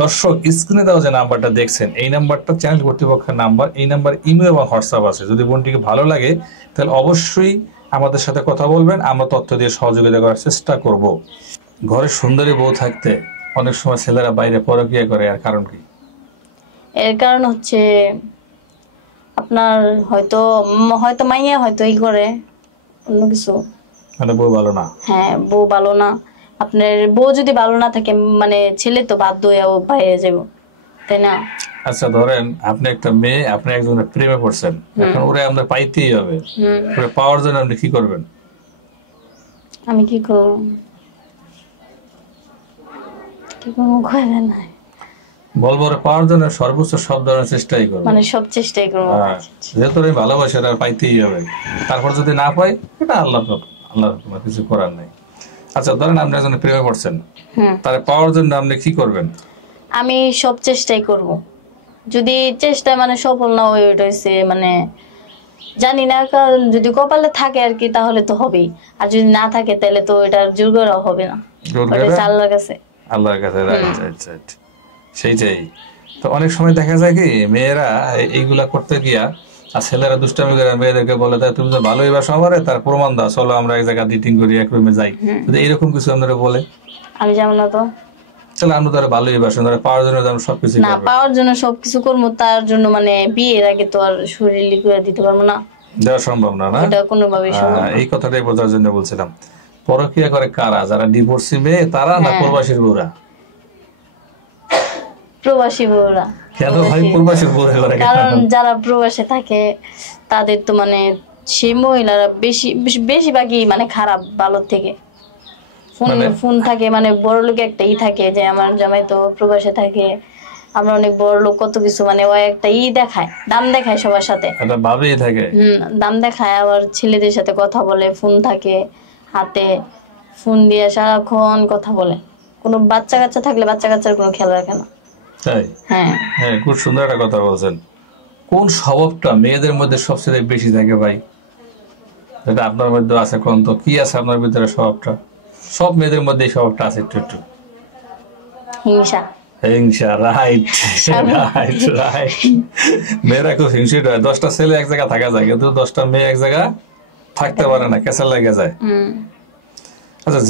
দর্শক স্ক্রিনে দেওয়া যে নাম্বারটা দেখছেন এই নাম্বারটা চ্যানেল কর্তৃপক্ষের নাম্বার। এই নাম্বার ইমেল এবং হোয়াটসঅ্যাপ আছে। যদি বোনটিকে ভালো লাগে তাহলে অবশ্যই আমাদের সাথে কথা বলবেন, আমরা তথ্য দিয়ে সহযোগিতা করার চেষ্টা করব। ঘরে সুন্দরী বউ থাকতে অনেক সময় ছেলেরা বাইরে পরকীয়া করে, এর কারণ কি? এর কারণ হচ্ছে আপনার হয়তো হয়তো মাইয়া হয়তো ই করে অন্য কিছু, মানে বউ ভালো না। হ্যাঁ বউ ভালো না। আপনার বউ যদি ভালো না থাকে মানে ছেলে তো বাধ্য হয়ে ও বাইরে যাবো, তাই না? আচ্ছা ধরেন আপনি একটা মেয়ে, আপনি একজনের প্রেমে পড়ছেন, এখন ওরে আমরা পাইতেই হবে, ওরে পাওয়ার জন্য আপনি কি করবেন? আমি কি করব, কি করবো কইলে না, বলবো ওরে পাওয়ার জন্য সর্বোচ্চ সব ধরনের চেষ্টাই করবো, মানে সব চেষ্টাই করবো। যেহেতু ওরে ভালোবাসে ওরা পাইতেই হবে। তারপর যদি না পাই এটা আল্লাহ কিছু করার নাই। আচ্ছা ধরেন আপনি একজনের প্রেমে পড়ছেন, তারে পাওয়ার জন্য আপনি কি করবেন? আমি সব চেষ্টাই করব। যদি চেষ্টা মানে সফল না হয়ে উঠেছে মানে জানি না, কারণ যদি কপালে থাকে আর কি তাহলে তো হবেই, আর যদি না থাকে তাহলে তো এটা জোর করা হবে না, ওটা আল্লাহর কাছে। আল্লাহর কাছে সেইটাই তো। অনেক সময় দেখা যায় কি মেয়েরা এইগুলা করতে গিয়া আর ছেলেরা দুষ্টামি করে মেয়েদেরকে বলে তাই তুমি তো ভালোই বাসো আমারে, তার প্রমাণ দাও, চলো আমরা এক জায়গায় ডিটিং করি, এক রুমে যাই, যদি এইরকম কিছু আপনারা বলে আমি জানি না তো। তাহলে আমরা তারা ভালোই বাসো, তারা পাওয়ার জন্য সবকিছু না পাওয়ার জন্য সবকিছু করবো, তার জন্য মানে বিয়ের আগে তো আর শরীর লিখে দিতে পারবো না, দেওয়া সম্ভব না। না এটা কোনোভাবেই সম্ভব না। এই কথাটাই বোঝার জন্য বলছিলাম। পরকীয়া করে কারা? যারা ডিভোর্সি মেয়ে তারা না প্রবাসীর বউরা? প্রবাসী বউরা। কেন ভাই প্রবাসী বউরা করে? কারণ যারা প্রবাসে থাকে তাদের তো মানে সেই মহিলারা বেশিরভাগই মানে খারাপ ভালো থেকে। ফোন থাকে মানে বড় লোক একটা থাকে যে আমার জামাই তো প্রবাসে থাকে, আমরা অনেক বড় লোক, কত কিছু মানে ও একটা দেখায়, দাম দেখায় সবার সাথে, এটা ভাবেই থাকে। দাম দেখায়। আবার ছেলেদের সাথে কথা বলে, ফোন থাকে হাতে, ফোন দিয়ে সারাক্ষণ কথা বলে। কোনো বাচ্চা কাচ্চা থাকলে বাচ্চা কাচ্চার কোনো খেয়াল রাখে না। তাই? হ্যাঁ, খুব সুন্দর একটা কথা বলছেন। কোন স্বভাবটা মেয়েদের মধ্যে সবচেয়ে বেশি থাকে ভাই? এটা আপনার মধ্যে আছে, কোন তো কি আছে আপনার ভিতরে স্বভাবটা? সব মেয়েদের মধ্যে এই স্বভাবটা আছে একটু একটু। হিংসা। হিংসা, রাইট রাইট রাইট। মেয়েরা খুব হিংসিত হয়। 10টা ছেলে এক জায়গায় থাকা যায় কিন্তু 10টা মেয়ে এক জায়গায় থাকতে পারে না, কেঁচা লেগে যায়। আচ্ছা